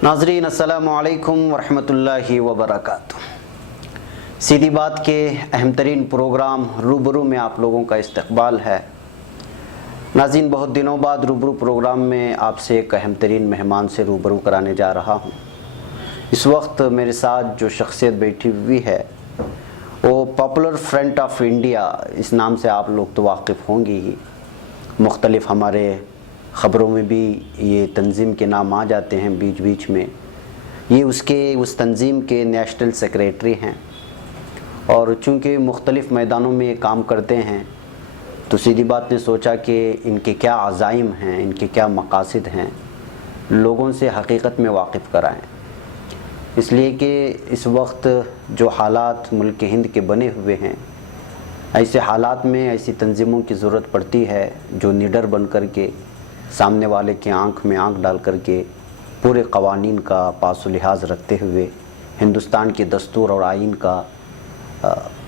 नाज़रीन अस्सलामु अलैकुम वरहमतुल्लाहि वबरकातुह। सीधी बात के अहम तरीन प्रोग्राम रूबरू में आप लोगों का इस्तकबाल है। नाज़रीन, बहुत दिनों बाद रूबरू प्रोग्राम में आपसे एक अहम तरीन मेहमान से रूबरू कराने जा रहा हूँ। इस वक्त मेरे साथ जो शख्सियत बैठी हुई है वो पॉपुलर फ्रंट ऑफ इंडिया, इस नाम से आप लोग तो वाकिफ़ होंगे ही। मुख्तलिफ़ हमारे ख़बरों में भी ये तंज़ीम के नाम आ जाते हैं बीच बीच में। ये उस तंज़ीम के नेशनल सेक्रेटरी हैं और चूँकि मुख्तलिफ़ मैदानों में ये काम करते हैं तो सीधी बात ने सोचा कि इनके क्या अज़ाइम हैं, इनके क्या मकासद हैं, लोगों से हकीकत में वाकिफ़ कराएं। इसलिए कि इस वक्त जो हालात मुल्क हिंद के बने हुए हैं, ऐसे हालात में ऐसी तंजीमों की ज़रूरत पड़ती है जो निडर बन कर के सामने वाले के आँख में आँख डाल कर के पूरे क़वानीन का पास लिहाज रखते हुए, हिंदुस्तान के दस्तूर और आइन का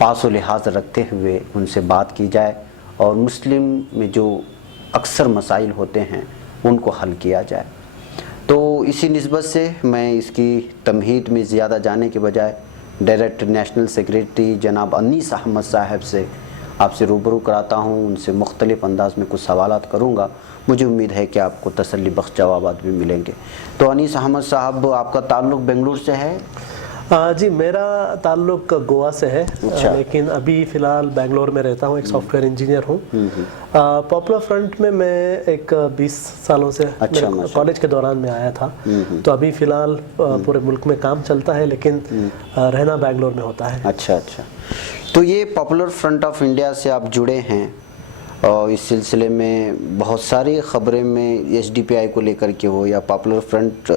पास लिहाज रखते हुए उनसे बात की जाए और मुस्लिम में जो अक्सर मसाइल होते हैं उनको हल किया जाए। तो इसी निस्बत से मैं इसकी तमहीद में ज़्यादा जाने के बजाय डायरेक्ट नेशनल सेक्रेटरी जनाब अनीस अहमद साहब से आपसे रूबरू कराता हूँ। उनसे मुख्तलिफ़ अंदाज़ में कुछ सवालात करूँगा। मुझे उम्मीद है कि आपको तसल्ली बख्श जवाबात भी मिलेंगे। तो अनीस अहमद साहब, आपका ताल्लुक़ बेंगलुरु से है? जी, मेरा ताल्लुक़ गोवा से है। अच्छा। लेकिन अभी फ़िलहाल बेंगलोर में रहता हूँ, एक सॉफ्टवेयर इंजीनियर हूँ। पॉपुलर फ्रंट में मैं एक 20 सालों से कॉलेज के दौरान में आया था। तो अभी फ़िलहाल पूरे मुल्क में काम चलता है, लेकिन रहना बेंगलोर में होता है। अच्छा। तो ये पॉपुलर फ्रंट ऑफ इंडिया से आप जुड़े हैं और इस सिलसिले में बहुत सारी ख़बरें में SDPI को लेकर के हो या पॉपुलर फ्रंट,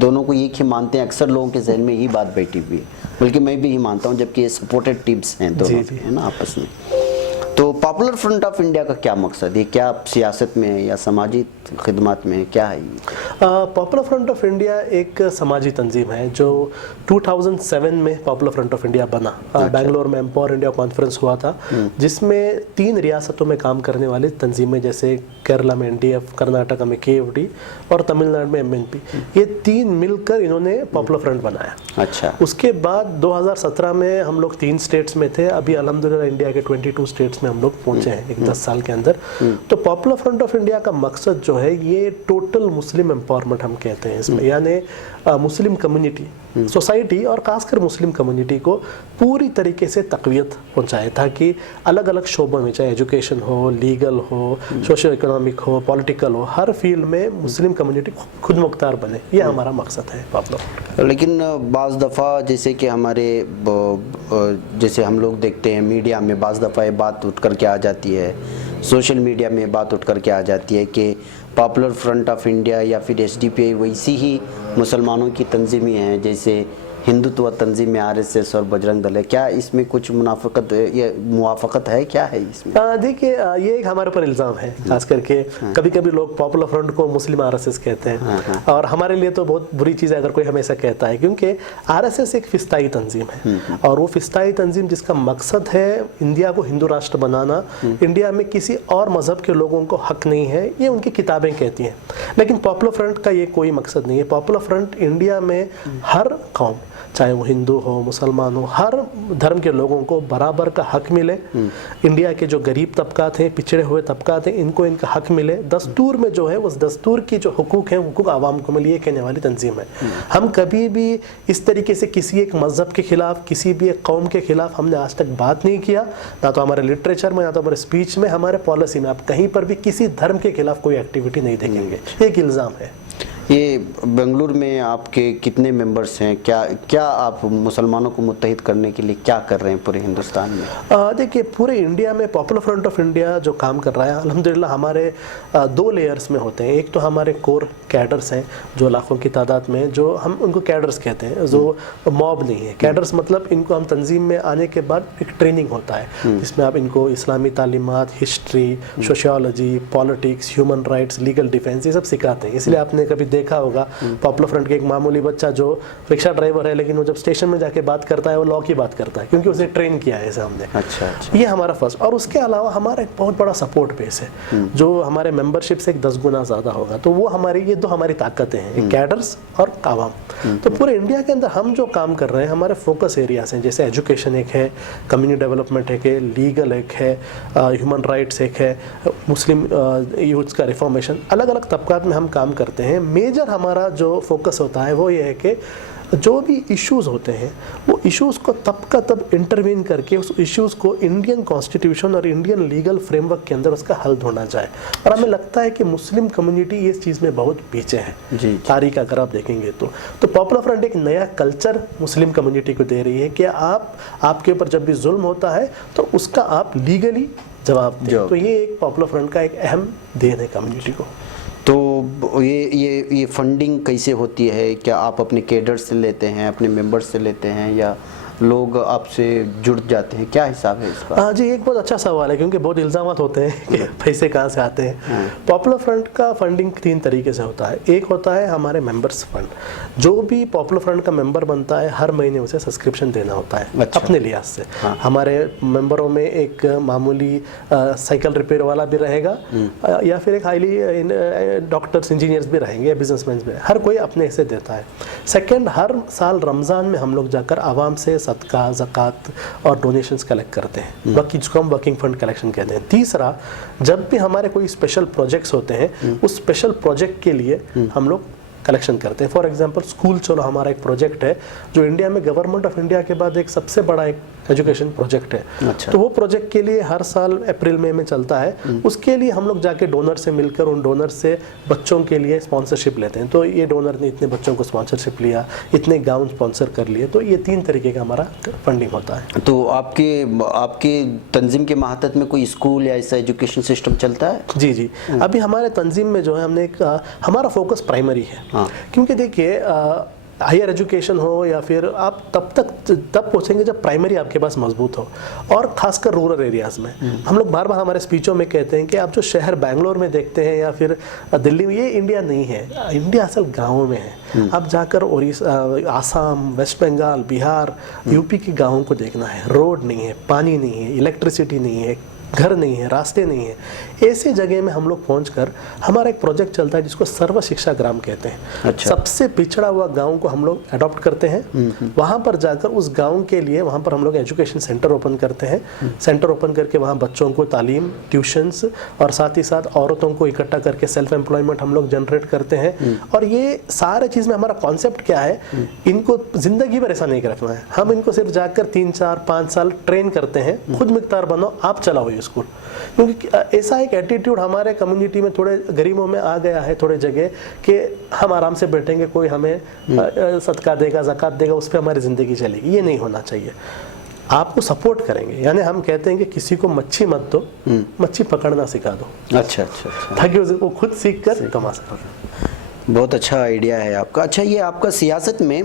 दोनों को एक ही मानते हैं। अक्सर लोगों के जहन में यही बात बैठी हुई है, बल्कि मैं भी यही मानता हूँ, जबकि ये सपोर्टेड टीम्स हैं दोनों, है ना, आपस में। तो पॉपुलर फ्रंट ऑफ इंडिया का क्या मकसद है? क्या सियासत में है या समाजी खिदमत में है, क्या है ये? पॉपुलर फ्रंट ऑफ इंडिया एक समाजी तंजीम है जो 2007 में पॉपुलर फ्रंट ऑफ इंडिया बना। बेंगलोर में एम्पावर इंडिया कॉन्फ्रेंस हुआ था, जिसमें 3 रियासतों में काम करने वाली तंजीमें, जैसे केरला में NDF, कर्नाटका में KFD और तमिलनाडु में MNP, ये 3 मिलकर इन्होंने पॉपुलर फ्रंट बनाया। अच्छा। उसके बाद 2017 में हम लोग 3 स्टेट्स में थे। अभी अल्हम्दुलिल्लाह इंडिया के 22 स्टेट्स में हम लोग पहुंचे हैं एक 10 साल के अंदर। तो पॉपुलर फ्रंट ऑफ इंडिया का मकसद जो है, ये टोटल मुस्लिम एम्पावरमेंट हम कहते हैं इसमें, यानी मुस्लिम कम्युनिटी, सोसाइटी और खासकर मुस्लिम कम्युनिटी को पूरी तरीके से तक़वियत पहुंचाए, ताकि अलग अलग शोबों में, चाहे एजुकेशन हो, लीगल हो, सोशो इकोनॉमिक हो, पॉलिटिकल हो, हर फील्ड में मुस्लिम कम्युनिटी खुद मुख्तार बने। ये हमारा मकसद है पॉपुलर। लेकिन बाज़ दफ़ा जैसे कि जैसे हम लोग देखते हैं मीडिया में बाज़ दफ़ा ये बात उठ कर के आ जाती है, सोशल मीडिया में बात उठ कर के आ जाती है कि पॉपुलर फ्रंट ऑफ इंडिया या फिर SDPI वैसी ही मुसलमानों की तंजीमें हैं जैसे हिंदुत्व तंजीम में RSS और बजरंग दल है। क्या इसमें कुछ मुवाफ़क़त है, क्या है इसमें? देखिए, ये एक हमारे ऊपर इल्ज़ाम है, खास करके कभी कभी लोग पॉपुलर फ्रंट को मुस्लिम RSS कहते हैं। और हमारे लिए तो बहुत बुरी चीज़ है अगर कोई हमें ऐसा कहता है, क्योंकि RSS एक फ़िस्ताई तंजीम है और वो फ़िस्ताई तंजीम जिसका मकसद है इंडिया को हिंदू राष्ट्र बनाना, इंडिया में किसी और मज़हब के लोगों को हक नहीं है, ये उनकी किताबें कहती हैं। लेकिन पॉपुलर फ्रंट का ये कोई मकसद नहीं है। पॉपुलर फ्रंट इंडिया में हर कौम, चाहे वो हिंदू हो, मुसलमान हो, हर धर्म के लोगों को बराबर का हक मिले। इंडिया के जो गरीब तबकात हैं, पिछड़े हुए तबकात हैं, इनको इनका हक मिले। दस्तूर में जो है उस दस्तूर की जो हुकूक हैं, हुकूक आवाम को मिले, ये कहने वाली तंजीम है। हम कभी भी इस तरीके से किसी एक मज़हब के ख़िलाफ़, किसी भी एक कौम के ख़िलाफ़ हमने आज तक बात नहीं किया, ना तो हमारे लिटरेचर में, ना तो हमारे स्पीच में, हमारे पॉलिसी में। आप कहीं पर भी किसी धर्म के ख़िलाफ़ कोई एक्टिविटी नहीं देखेंगे। एक इल्ज़ाम है। ये बेंगलुरु में आपके कितने मेंबर्स हैं? क्या आप मुसलमानों को मुत्तहिद करने के लिए क्या कर रहे हैं पूरे हिंदुस्तान में? देखिए, पूरे इंडिया में पॉपुलर फ्रंट ऑफ इंडिया जो काम कर रहा है, अल्हम्दुलिल्लाह हमारे 2 लेयर्स में होते हैं। एक तो हमारे कोर कैडर्स हैं जो लाखों की तादाद में, जो हम उनको कैडर्स कहते हैं, जो मॉब नहीं है। कैडर्स मतलब इनको हम तंजीम में आने के बाद एक ट्रेनिंग होता है जिसमें आप इनको इस्लामी तालीमात, history, sociology, politics, human rights, legal defence, ये सब सिखाते हैं। इसलिए आपने कभी देखा होगा पॉपुलर फ्रंट के एक मामूली बच्चा जो रिक्शा ड्राइवर है, लेकिन वो जब स्टेशन में जाके बात करता है वो लॉ की बात करता है, क्योंकि उसे ट्रेन किया है हमने। अच्छा। ये हमारा फर्स्ट। और उसके अलावा हमारा एक बहुत बड़ा सपोर्ट बेस है जो हमारे मेंबरशिप से 10 गुना ज़्यादा होगा। तो वो हमारी, ये दो हमारी ताकतें हैं, कैडर्स और आवाम। तो पूरे इंडिया के अंदर हम जो काम कर रहे हैं, हमारे फोकस एरियाज हैं, जैसे एजुकेशन एक है, कम्युनिटी डेवलपमेंट एक है, लीगल एक है, ह्यूमन राइट्स एक है, मुस्लिम यूथ्स का रिफॉर्मेशन, अलग अलग तबकात में हम काम करते हैं। मेजर हमारा जो फोकस होता है वो ये है कि जो भी इश्यूज़ होते हैं वो इश्यूज़ को तब का तब इंटरवीन करके उस इश्यूज़ को इंडियन कॉन्स्टिट्यूशन और इंडियन लीगल फ्रेमवर्क के अंदर उसका हल ढूंढा जाए। और हमें लगता है कि मुस्लिम कम्युनिटी इस चीज़ में बहुत पीछे है जी। तारीख अगर आप देखेंगे तो पॉपुलर फ्रंट एक नया कल्चर मुस्लिम कम्युनिटी को दे रही है कि आपके ऊपर जब भी जुल्म होता है तो उसका आप लीगली जवाब दें। तो ये एक पॉपुलर फ्रंट का एक अहम देन है कम्युनिटी को। तो ये फंडिंग कैसे होती है? क्या आप अपने कैडर से लेते हैं, अपने मेंबर्स से लेते हैं, या लोग आपसे जुड़ जाते हैं? क्या हिसाब है इसका? हाँ जी, एक बहुत अच्छा सवाल है, क्योंकि बहुत इल्ज़ामात होते हैं कि पैसे कहाँ से आते हैं। पॉपुलर फ्रंट का फंडिंग 3 तरीके से होता है। एक होता है हमारे मेंबर्स फंड, जो भी पॉपुलर फ्रंट का मेंबर बनता है हर महीने उसे सब्सक्रिप्शन देना होता है। अच्छा। अपने लिहाज से। हाँ। हमारे मेंबरों में एक मामूली साइकिल रिपेयर वाला भी रहेगा, या फिर एक हाईली डॉक्टर्स इंजीनियर्स भी रहेंगे, बिजनेसमैन भी, हर कोई अपने हिस्से देता है। सेकेंड, हर साल रमज़ान में हम लोग जाकर आवाम से सदका, ज़कात और डोनेशंस कलेक्ट करते हैं, बाकी जिसको हम वर्किंग फंड कलेक्शन कहते हैं। तीसरा, जब भी हमारे कोई स्पेशल प्रोजेक्ट्स होते हैं उस स्पेशल प्रोजेक्ट के लिए हम लोग कलेक्शन करते हैं। फॉर एग्जांपल स्कूल चलो हमारा एक प्रोजेक्ट है जो इंडिया में गवर्नमेंट ऑफ इंडिया के बाद एक सबसे बड़ा एक एजुकेशन प्रोजेक्ट है। अच्छा। तो वो प्रोजेक्ट के लिए हर साल अप्रैल मई में चलता है। उसके लिए हम लोग जाके डोनर से मिलकर उन डोनर से बच्चों के लिए स्पॉन्सरशिप लेते हैं। तो ये डोनर ने इतने बच्चों को स्पॉन्सरशिप लिया, इतने गाउन स्पॉन्सर कर लिए। तो ये 3 तरीके का हमारा फंडिंग होता है। तो आपके तंजीम के मातहत में कोई स्कूल या ऐसा एजुकेशन सिस्टम चलता है? जी जी, अभी हमारे तंजीम में जो है हमने एक हमारा फोकस प्राइमरी है। हाँ। क्योंकि देखिए हायर एजुकेशन हो या फिर आप तब पहुंचेंगे जब प्राइमरी आपके पास मजबूत हो, और खासकर रूरल एरियाज़ में। हम लोग बार बार हमारे स्पीचों में कहते हैं कि आप जो शहर बेंगलोर में देखते हैं या फिर दिल्ली में, ये इंडिया नहीं है। इंडिया असल गाँवों में है। आप जाकर ओडिशा, आसाम, वेस्ट बंगाल, बिहार, यूपी के गाँवों को देखना है। रोड नहीं है, पानी नहीं है, इलेक्ट्रिसिटी नहीं है, घर नहीं है, रास्ते नहीं है। ऐसे जगह में हम लोग पहुंचकर हमारा एक प्रोजेक्ट चलता है जिसको सर्व शिक्षा ग्राम कहते हैं। अच्छा। सबसे पिछड़ा हुआ गांव को हम लोग अडॉप्ट करते हैं। वहां पर जाकर उस गांव के लिए वहां पर हम लोग एजुकेशन सेंटर ओपन करते हैं। सेंटर ओपन करके वहां बच्चों को तालीम, ट्यूशंस और साथ ही साथ औरतों को इकट्ठा करके सेल्फ एम्प्लॉयमेंट हम लोग जनरेट करते हैं। और ये सारे चीज़ में हमारा कॉन्सेप्ट क्या है, इनको जिंदगी भर ऐसा नहीं करना है। हम इनको सिर्फ जाकर 3, 4, 5 साल ट्रेन करते हैं, खुद मुख्तार बनो, आप चलाओ स्कूल। क्योंकि ऐसा एक एटीट्यूड हमारे कम्युनिटी में थोड़े गरीबों में आ गया है थोड़े जगह, कि हम आराम से बैठेंगे, कोई हमें सदका देगा, ज़कात देगा, उस पर हमारी ज़िंदगी चलेगी। ये नहीं होना चाहिए। आपको सपोर्ट करेंगे, यानी हम कहते हैं कि किसी को मच्छी मत दो, मच्छी पकड़ना सिखा दो। अच्छा, ताकि वो खुद सीख कर कमा सके। बहुत अच्छा आइडिया है आपका। अच्छा, ये आपका सियासत में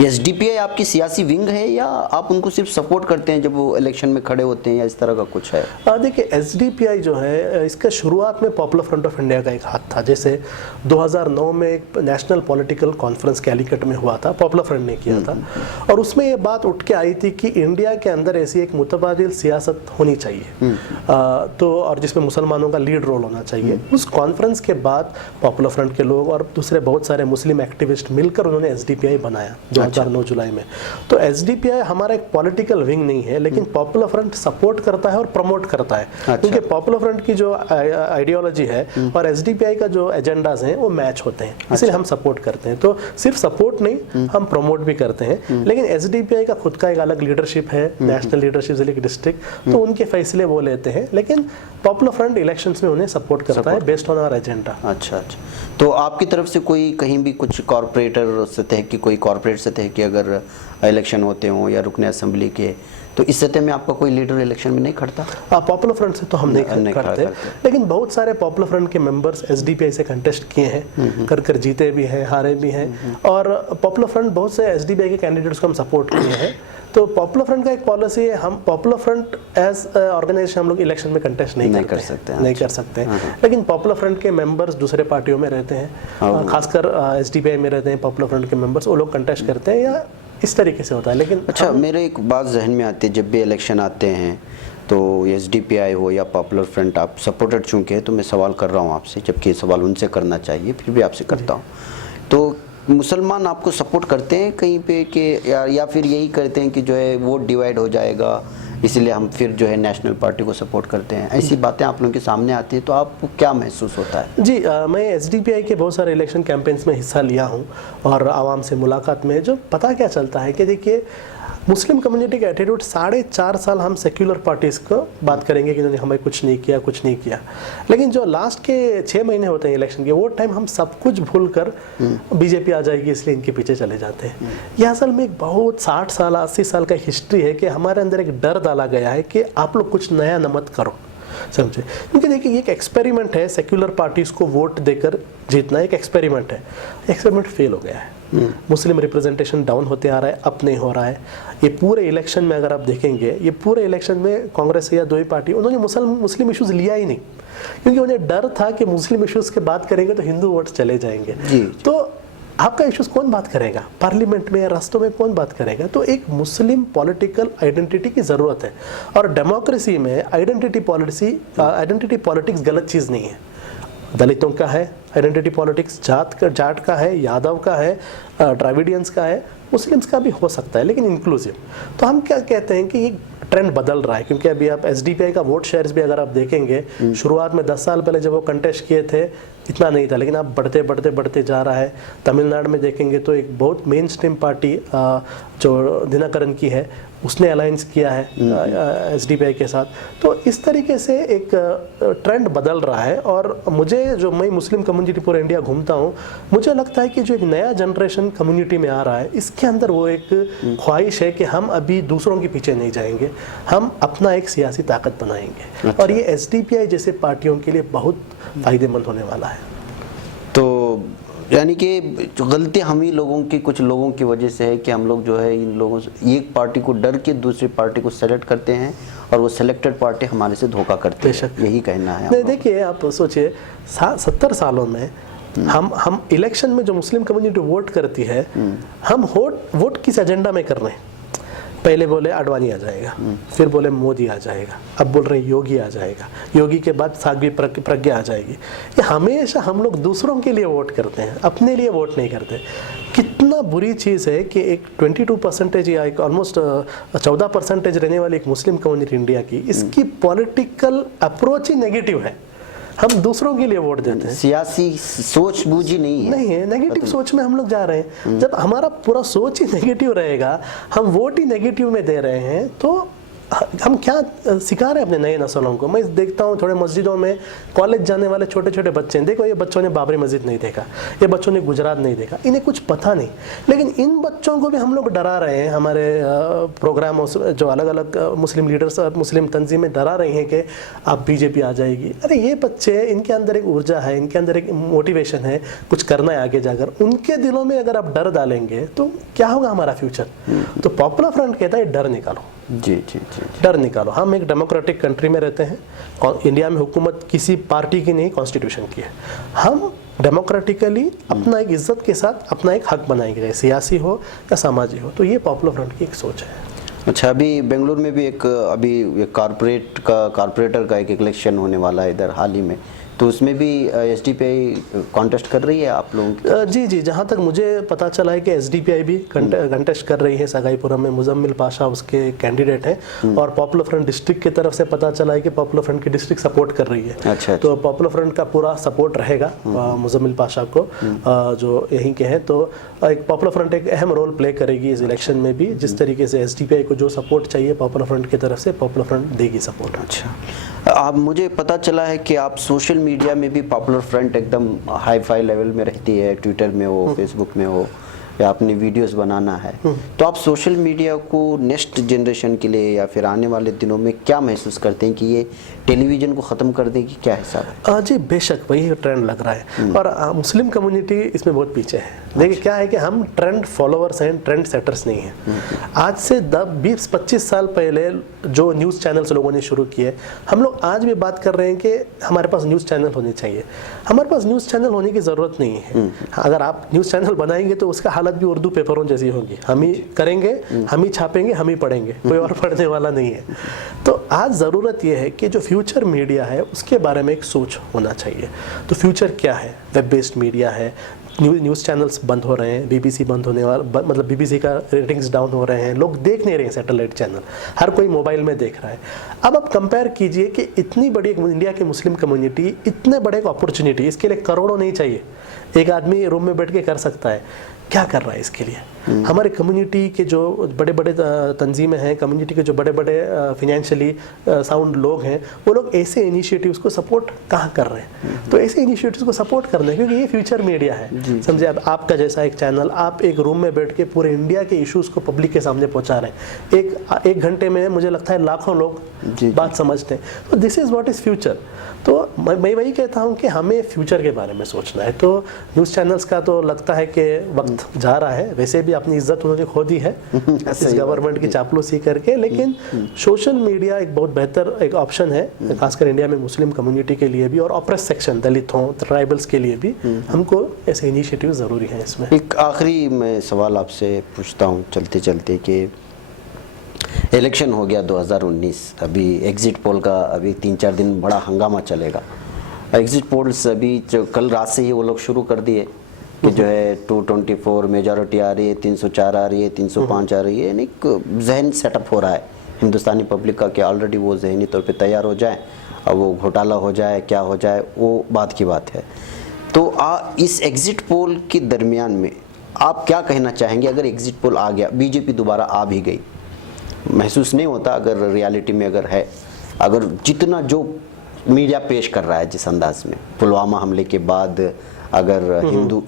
एसडीपीआई आपकी सियासी विंग है, या आप उनको सिर्फ सपोर्ट करते हैं जब वो इलेक्शन में खड़े होते हैं, या इस तरह का कुछ है? देखिए, एसडीपीआई जो है, इसका शुरुआत में पॉपुलर फ्रंट ऑफ इंडिया का एक हाथ था। जैसे 2009 में एक नेशनल पॉलिटिकल कॉन्फ्रेंस कैलिकट में हुआ था, पॉपुलर फ्रंट ने किया था, और उसमें ये बात उठ के आई थी कि इंडिया के अंदर ऐसी एक मुतबादिल सियासत होनी चाहिए, तो और जिसमें मुसलमानों का लीड रोल होना चाहिए। उस कॉन्फ्रेंस के बाद पॉपुलर फ्रंट के लोग और दूसरे बहुत सारे मुस्लिम एक्टिविस्ट मिलकर उन्होंने एसडीपीआई बनाया 2009 जुलाई में। तो एसडीपीआई हमारा एक पॉलिटिकल विंग नहीं है, लेकिन पॉपुलर फ्रंट सपोर्ट करता है और प्रमोट करता है। क्योंकि पॉपुलर फ्रंट की जो आइडियोलॉजी है और एसडीपीआई का जो एजेंडाज हैं वो मैच होते हैं, इसलिए हम सपोर्ट करते हैं। तो सिर्फ सपोर्ट नहीं, हम प्रमोट भी करते हैं। लेकिन एसडीपीआई का खुद का एक अलग लीडरशिप है, नेशनल लीडरशिप जिले की डिस्ट्रिक्ट, तो उनके फैसले वो लेते हैं। लेकिन पॉपुलर फ्रंट इलेक्शंस में उन्हें सपोर्ट करता है बेस्ड ऑन आवर एजेंडा। अच्छा, तो आपकी तरफ से कोई कहीं भी कुछ कॉर्पोरेटर सतह की, कोई कॉर्पोरेट सतह की अगर इलेक्शन होते हों या रुकने असेंबली के, तो इस सतह में आपका कोई लीडर इलेक्शन में नहीं खड़ता? पॉपुलर फ्रंट से तो हम नहीं करते, लेकिन बहुत सारे पॉपुलर फ्रंट के मेंबर्स एसडीपीआई से कंटेस्ट किए हैं, कर जीते भी हैं, हारे भी हैं। और पॉपुलर फ्रंट बहुत से एसडीपीआई के कैंडिडेट्स को हम सपोर्ट किए हैं। तो पॉपुलर फ्रंट का एक पॉलिसी है, हम पॉपुलर फ्रंट एज ऑर्गेनाइजेशन हम लोग इलेक्शन में कंटेस्ट नहीं कर सकते, नहीं कर सकते। लेकिन पॉपुलर फ्रंट के मेंबर्स दूसरे पार्टियों में रहते हैं, खासकर एसडीपीआई में रहते हैं पॉपुलर फ्रंट के मेंबर्स, वो लोग कंटेस्ट करते हैं या इस तरीके से होता है। लेकिन अच्छा, मेरे एक बात जहन में आती है, जब भी इलेक्शन आते हैं तो एसडीपीआई हो या पॉपुलर फ्रंट, आप सपोर्टर चूँकि तो मैं सवाल कर रहा हूँ आपसे, जबकि ये सवाल उनसे करना चाहिए, फिर भी आपसे करता हूँ। तो मुसलमान आपको सपोर्ट करते हैं कहीं पे कि या फिर यही करते हैं कि जो है वोट डिवाइड हो जाएगा इसलिए हम फिर जो है नेशनल पार्टी को सपोर्ट करते हैं, ऐसी बातें आप लोगों के सामने आती है तो आपको क्या महसूस होता है? जी, मैं एसडीपीआई के बहुत सारे इलेक्शन कैंपेन्स में हिस्सा लिया हूं और आवाम से मुलाकात में जो पता क्या चलता है कि देखिए, मुस्लिम कम्युनिटी का एटीट्यूड 4.5 साल हम सेक्युलर पार्टीज़ को बात करेंगे कि इन्होंने हमें कुछ नहीं किया, लेकिन जो लास्ट के 6 महीने होते हैं इलेक्शन के, वो टाइम हम सब कुछ भूल कर बीजेपी आ जाएगी इसलिए इनके पीछे चले जाते हैं। यह असल में एक बहुत 60 साल 80 साल का हिस्ट्री है कि हमारे अंदर एक डर डाला गया है कि आप लोग कुछ नया न मत करो, समझे। क्योंकि देखिए, ये एक एक्सपेरिमेंट है, सेक्युलर पार्टीज़ को वोट देकर जीतना एक एक्सपेरिमेंट है, एक्सपेरिमेंट फेल हो गया है। मुस्लिम रिप्रेजेंटेशन डाउन होते आ रहा है, अप नहीं हो रहा है। ये पूरे इलेक्शन में अगर आप देखेंगे, ये पूरे इलेक्शन में कांग्रेस या दो ही पार्टी, उन्होंने मुस्लिम इश्यूज लिया ही नहीं, क्योंकि उन्हें डर था कि मुस्लिम इश्यूज की बात करेंगे तो हिंदू वोट चले जाएंगे। तो आपका इश्यूज कौन बात करेगा पार्लियामेंट में या रास्तों में, कौन बात करेगा? तो एक मुस्लिम पॉलिटिकल आइडेंटिटी की ज़रूरत है, और डेमोक्रेसी में आइडेंटिटी पॉलिटिक्स गलत चीज़ नहीं है। दलितों का है आइडेंटिटी पॉलिटिक्स, जाट का है, यादव का है, द्राविडियंस का है, मुस्लिम्स का भी हो सकता है, लेकिन इंक्लूसिव। तो हम क्या कहते हैं कि ये ट्रेंड बदल रहा है, क्योंकि अभी आप एसडीपीआई का वोट शेयर्स भी अगर आप देखेंगे, शुरुआत में 10 साल पहले जब वो कंटेस्ट किए थे इतना नहीं था, लेकिन अब बढ़ते जा रहा है। तमिलनाडु में देखेंगे तो एक बहुत मेन स्ट्रीम पार्टी जो दिनकरन की है, उसने अलायंस किया है एसडीपीआई के साथ। तो इस तरीके से एक ट्रेंड बदल रहा है, और मैं मुस्लिम कम्युनिटी पूरे इंडिया घूमता हूँ, मुझे लगता है कि जो एक नया जनरेशन कम्युनिटी में आ रहा है, इसके अंदर वो एक ख्वाहिश है कि हम अभी दूसरों के पीछे नहीं जाएंगे, हम अपना एक सियासी ताकत बनाएंगे। अच्छा। और ये एसडीपीआई जैसे पार्टियों के लिए बहुत फायदेमंद होने वाला है। तो यानी कि जो गलती हम ही लोगों की, कुछ लोगों की वजह से है कि हम लोग जो है इन लोगों से एक पार्टी को डर के दूसरी पार्टी को सेलेक्ट करते हैं, और वो सेलेक्टेड पार्टी हमारे से धोखा करती है, यही कहना है। नहीं, देखिए, आप सोचिए 70 सालों में हम इलेक्शन में जो मुस्लिम कम्युनिटी वोट करती है, हम वोट किस एजेंडा में कर रहे हैं? पहले बोले अडवाणी आ जाएगा, फिर बोले मोदी आ जाएगा, अब बोल रहे योगी आ जाएगा, योगी के बाद साध्वी प्रज्ञा आ जाएगी। ये हमेशा हम लोग दूसरों के लिए वोट करते हैं, अपने लिए वोट नहीं करते। कितना बुरी चीज़ है कि एक 22% या एक ऑलमोस्ट 14% रहने वाली एक मुस्लिम कम्युनिटी इंडिया की, इसकी पॉलिटिकल अप्रोच ही नेगेटिव है। हम दूसरों के लिए वोट देते हैं, सियासी सोच बूझी नहीं है, नेगेटिव सोच में हम लोग जा रहे हैं। जब हमारा पूरा सोच ही नेगेटिव रहेगा, हम वोट ही नेगेटिव में दे रहे हैं, तो हम क्या सिखा रहे हैं अपने नए नस्लों को? मैं देखता हूँ थोड़े मस्जिदों में कॉलेज जाने वाले छोटे छोटे बच्चे हैं, देखो ये बच्चों ने बाबरी मस्जिद नहीं देखा, ये बच्चों ने गुजरात नहीं देखा, इन्हें कुछ पता नहीं, लेकिन इन बच्चों को भी हम लोग डरा रहे हैं। हमारे प्रोग्राम जो अलग अलग मुस्लिम लीडर्स और मुस्लिम तंजीमें डरा रही हैं कि आप बीजेपी आ जाएगी। अरे ये बच्चे, इनके अंदर एक ऊर्जा है, इनके अंदर एक मोटिवेशन है, कुछ करना है आगे जाकर, उनके दिलों में अगर आप डर डालेंगे तो क्या होगा हमारा फ्यूचर? तो पॉपुलर फ्रंट कहता है डर निकालो, जी, डर निकालो। हम एक डेमोक्रेटिक कंट्री में रहते हैं, इंडिया में हुकूमत किसी पार्टी की नहीं, कॉन्स्टिट्यूशन की है। हम डेमोक्रेटिकली अपना एक इज्जत के साथ अपना एक हक बनाएंगे, चाहे सियासी हो या सामाजिक हो। तो ये पॉपुलर फ्रंट की एक सोच है। अच्छा, अभी बेंगलुरु में भी एक कारपोरेटर का एक इलेक्शन होने वाला है इधर हाल ही में, तो उसमें भी एसडीपीआई कॉन्टेस्ट कर रही है आप लोगों की? जी, जहाँ तक मुझे पता चला है कि एसडीपीआई भी कंटेस्ट कर रही है। सगाईपुरम में मुजम्मिल पाशा उसके कैंडिडेट हैं, और पॉपुलर फ्रंट डिस्ट्रिक्ट की तरफ से पता चला है कि पॉपुलर फ्रंट की डिस्ट्रिक्ट सपोर्ट कर रही है। अच्छा। तो पॉपुलर फ्रंट का पूरा सपोर्ट रहेगा मुजम्मिल पाशा को, जो यहीं के हैं। तो एक पॉपुलर फ्रंट एक अहम रोल प्ले करेगी इस इलेक्शन में भी। जिस तरीके से एसडीपीआई को जो सपोर्ट चाहिए पॉपुलर फ्रंट की तरफ से, पॉपुलर फ्रंट देगी सपोर्ट। अच्छा, आप, मुझे पता चला है कि आप सोशल मीडिया में भी पॉपुलर फ्रंट एकदम हाई फाई लेवल में रहती है, ट्विटर में हो, फेसबुक में हो, या अपनी वीडियोस बनाना है, तो आप सोशल मीडिया को नेक्स्ट जनरेशन के लिए या फिर आने वाले दिनों में क्या महसूस करते हैं कि ये टेलीविज़न को ख़त्म कर देगी, क्या हिसाब है? जी बेशक वही ट्रेंड लग रहा है और मुस्लिम कम्युनिटी इसमें बहुत पीछे है। देखिए क्या है कि हम ट्रेंड फॉलोअर्स हैं, ट्रेंड सेटर्स नहीं हैं। आज से 20-25 साल पहले जो न्यूज़ चैनल्स लोगों ने शुरू किए, हम लोग आज भी बात कर रहे हैं कि हमारे पास न्यूज़ चैनल होने चाहिए। हमारे पास न्यूज़ चैनल होने की ज़रूरत नहीं है। अगर आप न्यूज़ चैनल बनाएंगे तो उसका हालत भी उर्दू पेपरों जैसी होगी। हम ही करेंगे, हम ही छापेंगे, हम ही पढ़ेंगे, कोई और पढ़ने वाला नहीं है। तो आज ज़रूरत यह है कि जो फ्यूचर मीडिया है उसके बारे में एक सोच होना चाहिए। तो फ्यूचर क्या है? वेब बेस्ड मीडिया है, न्यूज़ चैनल्स बंद हो रहे हैं, बीबीसी बंद होने वाला, मतलब बीबीसी का रेटिंग्स डाउन हो रहे हैं, लोग देख नहीं रहे हैं सैटेलाइट चैनल, हर कोई मोबाइल में देख रहा है। अब आप कंपेयर कीजिए कि इतनी बड़ी एक इंडिया की मुस्लिम कम्युनिटी, इतने बड़े एक अपॉर्चुनिटी, इसके लिए करोड़ों नहीं चाहिए, एक आदमी रूम में बैठ के कर सकता है। क्या कर रहा है इसके लिए? हमारे कम्युनिटी के जो बड़े बड़े तंजीमें हैं, कम्युनिटी के जो बड़े बड़े फाइनेंशियली साउंड लोग हैं, वो लोग ऐसे इनिशिएटिव्स को सपोर्ट कहाँ कर रहे हैं? तो ऐसे इनिशिएटिव्स को सपोर्ट करना है, क्योंकि ये फ्यूचर मीडिया है। समझे, अब आपका जैसा एक चैनल, आप एक रूम में बैठ के पूरे इंडिया के इश्यूज़ को पब्लिक के सामने पहुँचा रहे हैं। एक घंटे में मुझे लगता है लाखों लोग बात समझते हैं। तो this is what is future. तो मैं वही कहता हूँ कि हमें फ्यूचर के बारे में सोचना है। तो न्यूज़ चैनल्स का तो लगता है कि वक्त जा रहा है, वैसे भी अपनी इज्जत उन्होंने खो दी है इस गवर्नमेंट की चापलूसी करके, लेकिन सोशल मीडिया एक बहुत बेहतर एक ऑप्शन है, खासकर इंडिया में मुस्लिम कम्युनिटी के लिए भी और ऑप्रेस सेक्शन, दलित हों, ट्राइबल्स के लिए भी। हमको ऐसे इनिशिएटिव ज़रूरी हैं इसमें। एक आखिरी मैं सवाल आपसे पूछता हूँ चलते चलते कि इलेक्शन हो गया 2019, अभी एग्ज़िट पोल का अभी 3-4 दिन बड़ा हंगामा चलेगा। एग्ज़िट पोल्स अभी जो कल रात से ही वो लोग शुरू कर दिए कि जो है 224 मेजॉरिटी आ रही है, 304 आ रही है, 305 आ रही है, यानी जहन सेटअप हो रहा है हिंदुस्तानी पब्लिक का कि ऑलरेडी वो जहनी तौर पे तैयार हो जाए। अब वो घोटाला हो जाए, क्या हो जाए, वो बात की बात है। तो इस एग्ज़िट पोल के दरमियान में आप क्या कहना चाहेंगे? अगर एग्ज़िट पोल आ गया, बीजेपी दोबारा आ भी गई, महसूस नहीं होता अगर रियलिटी में अगर है, अगर जितना जो मीडिया पेश कर रहा है जिस अंदाज में पुलवामा हमले के बाद, अगर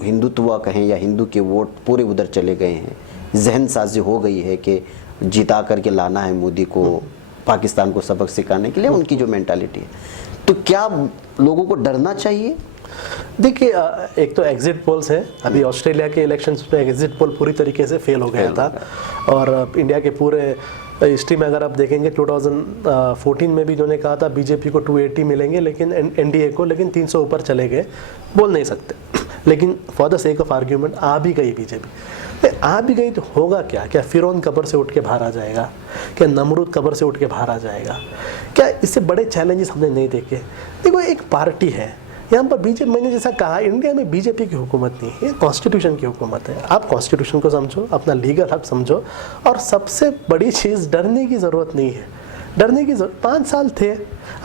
हिंदुत्व कहें या हिंदू के वोट पूरे उधर चले गए हैं, जहन साजी हो गई है कि जिता करके लाना है मोदी को, पाकिस्तान को सबक सिखाने के लिए, उनकी जो मेंटालिटी है, तो क्या लोगों को डरना चाहिए? देखिए, एक तो एग्जिट पोल्स है। अभी ऑस्ट्रेलिया के इलेक्शंस में एग्जिट पोल पूरी तरीके से फेल हो गया था, और इंडिया के पूरे हिस्ट्री में अगर आप देखेंगे 2014 में भी इन्होंने कहा था बीजेपी को 280 मिलेंगे, लेकिन एनडीए को, लेकिन 300 ऊपर चले गए, बोल नहीं सकते। लेकिन for the sake of argument आ भी गई बीजेपी। आ भी गई तो होगा क्या? क्या फिरौन कब्र से उठ के बाहर आ जाएगा? क्या नमरूद कब्र से उठ के बाहर आ जाएगा? क्या इससे बड़े चैलेंजेस हमने नहीं देखे? देखो, एक पार्टी है यहाँ पर बीजेपी, मैंने जैसा कहा, इंडिया में बीजेपी की हुकूमत नहीं है, कॉन्स्टिट्यूशन की हुकूमत है। आप कॉन्स्टिट्यूशन को समझो, अपना लीगल हक समझो, और सबसे बड़ी चीज़, डरने की ज़रूरत नहीं है। डरने की 5 साल थे।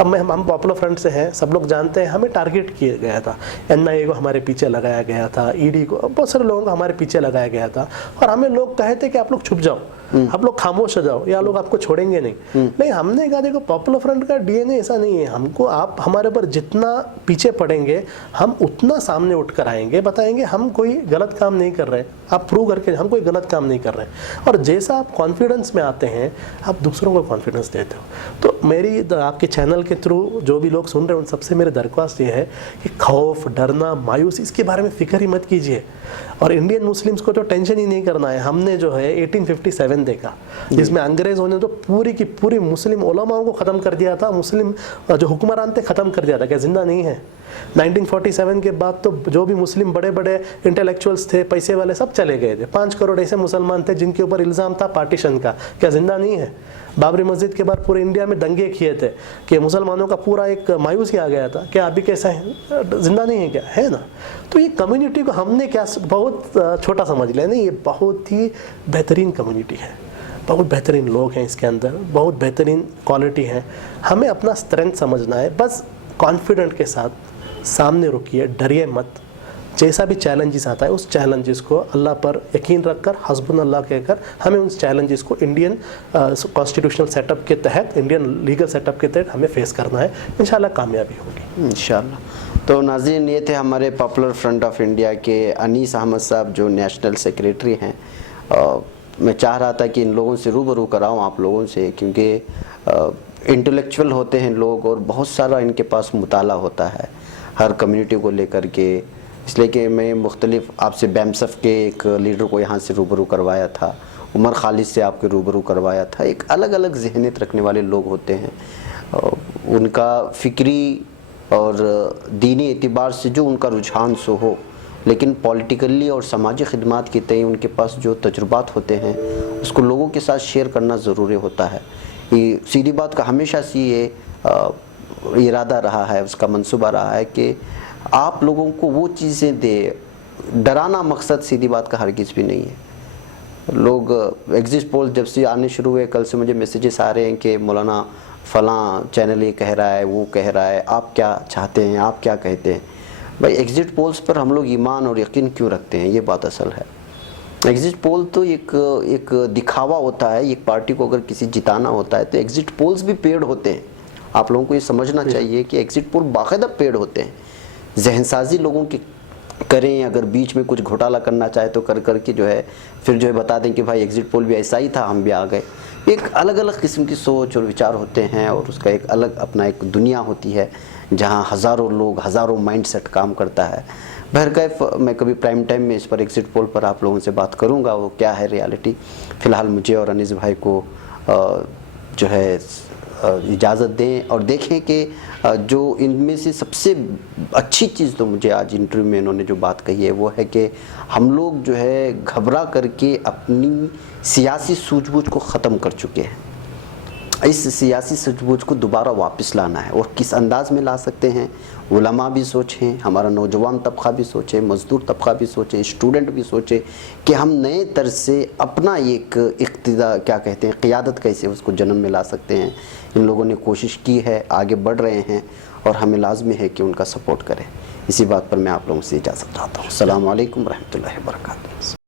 अब हम पॉपुलर फ्रंट से हैं, सब लोग जानते हैं, हमें टारगेट किया गया था, एनआईए को हमारे पीछे लगाया गया था, ईडी को, बहुत सारे लोगों को हमारे पीछे लगाया गया था, और हमें लोग कहे थे कि आप लोग छुप जाओ, आप लोग खामोश हो जाओ, या लोग आपको छोड़ेंगे नहीं। नहीं, हमने कहा देखो, पॉपुलर फ्रंट का डीएनए ऐसा नहीं है। हमको आप हमारे ऊपर जितना पीछे पड़ेंगे, हम उतना सामने उठ कर आएंगे, बताएंगे हम कोई गलत काम नहीं कर रहे, आप प्रूव करके हम कोई गलत काम नहीं कर रहे। और जैसा आप कॉन्फिडेंस में आते हैं, आप दूसरों को कॉन्फिडेंस देते हो। तो मेरी आपके चैनल के थ्रू जो भी लोग सुन रहे हैं, उन सबसे मेरी दरख्वास्त ये है कि खौफ, डरना, मायूसी, इसके बारे में फिक्र ही मत कीजिए। और इंडियन मुस्लिम्स को तो टेंशन ही नहीं करना है। हमने जो है 1857 देखा, जिसमें अंग्रेज़ों ने तो पूरी की पूरी मुस्लिम उलमाओं को ख़त्म कर दिया था, मुस्लिम जो हुक्मरान थे ख़त्म कर दिया था। क्या जिंदा नहीं है? 1947 के बाद तो जो भी मुस्लिम बड़े बड़े इंटेलेक्चुअल्स थे, पैसे वाले, सब चले गए थे। 5 करोड़ ऐसे मुसलमान थे जिनके ऊपर इल्ज़ाम था पार्टीशन का। क्या जिंदा नहीं है? बाबरी मस्जिद के बाद पूरे इंडिया में दंगे किए थे कि मुसलमानों का पूरा एक मायूसी आ गया था। क्या अभी कैसा है? जिंदा नहीं है क्या? है ना। तो ये कम्युनिटी को हमने क्या बहुत छोटा समझ लिया? नहीं, ये बहुत ही बेहतरीन कम्युनिटी है, बहुत बेहतरीन लोग हैं इसके अंदर, बहुत बेहतरीन क्वालिटी है। हमें अपना स्ट्रेंथ समझना है, बस कॉन्फिडेंट के साथ सामने रुकिए, डरिए मत, जैसा भी चैलेंजेस आता है उस चैलेंजेस को अल्लाह पर यकीन रखकर हस्बुनल्लाह कहकर हमें उन चैलेंजेस को इंडियन कॉन्स्टिट्यूशनल सेटअप के तहत, इंडियन लीगल सेटअप के तहत हमें फेस करना है। इंशाल्लाह कामयाबी होगी इंशाल्लाह। तो नाज़रीन, ये थे हमारे पॉपुलर फ्रंट ऑफ इंडिया के अनीस अहमद साहब जो नेशनल सेक्रेटरी हैं। मैं चाह रहा था कि इन लोगों से रूबरू कराऊं आप लोगों से, क्योंकि इंटेलेक्चुअल होते हैं लोग और बहुत सारा इनके पास मुताला होता है हर कम्युनिटी को लेकर के। इसलिए कि मैं मुख्तलिफ आपसे बैमसफ के एक लीडर को यहाँ से रूबरू करवाया था, उमर खालिद से आपके रूबरू करवाया था। एक अलग अलग जहनीत रखने वाले लोग होते हैं, उनका फ़िक्री और दीनी एतबार से जो उनका रुझान सो हो, लेकिन पॉलिटिकली और समाजी खिदमात के तय उनके पास जो तजुर्बात होते हैं उसको लोगों के साथ शेयर करना ज़रूरी होता है। ये सीधी बात का हमेशा से ये इरादा रहा है, उसका मंसूबा रहा है कि आप लोगों को वो चीज़ें दे। डराना मकसद सीधी बात का हरगिज़ भी नहीं है। लोग एग्जिट पोल जब से आने शुरू हुए, कल से मुझे मैसेजेस आ रहे हैं कि मौलाना फ़लाँ चैनल ये कह रहा है, वो कह रहा है, आप क्या चाहते हैं, आप क्या कहते हैं। भाई एग्जिट पोल्स पर हम लोग ईमान और यकीन क्यों रखते हैं, ये बात असल है। एग्जिट पोल तो एक दिखावा होता है। एक पार्टी को अगर किसी जिताना होता है तो एग्जिट पोल्स भी पेड होते हैं। आप लोगों को ये समझना चाहिए कि एग्जिट पोल बाकायदा पेड होते हैं। जहनसाजी लोगों की करें, अगर बीच में कुछ घोटाला करना चाहे तो कर करके जो है फिर जो है बता दें कि भाई एग्जिट पोल भी ऐसा ही था, हम भी आ गए। एक अलग अलग किस्म की सोच और विचार होते हैं और उसका एक अलग अपना एक दुनिया होती है जहाँ हज़ारों लोग, हज़ारों माइंडसेट काम करता है। बहरकैफ मैं कभी प्राइम टाइम में इस पर एग्जिट पोल पर आप लोगों से बात करूँगा, वो क्या है रियलिटी। फ़िलहाल मुझे और अनीस भाई को जो है इजाज़त दें और देखें कि जो इनमें से सबसे अच्छी चीज़ तो मुझे आज इंटरव्यू में इन्होंने जो बात कही है वो है कि हम लोग जो है घबरा करके अपनी सियासी सूझबूझ को ख़त्म कर चुके हैं। इस सियासी सूझबूझ को दोबारा वापस लाना है और किस अंदाज में ला सकते हैं। उलमा भी सोचें, हमारा नौजवान तबका भी सोचे, मज़दूर तबका भी सोचे, स्टूडेंट भी सोचे कि हम नए तर्ज से अपना एक इक़्तिदा क्या कहते हैं, क़ियादत कैसे उसको जन्म में ला सकते हैं। इन लोगों ने कोशिश की है, आगे बढ़ रहे हैं और हमें लाजमी है कि उनका सपोर्ट करें। इसी बात पर मैं आप लोगों से इजाज़त चाहता हूँ। अस्सलामु अलैकुम रहमतुल्लाहि व बरकातुहू।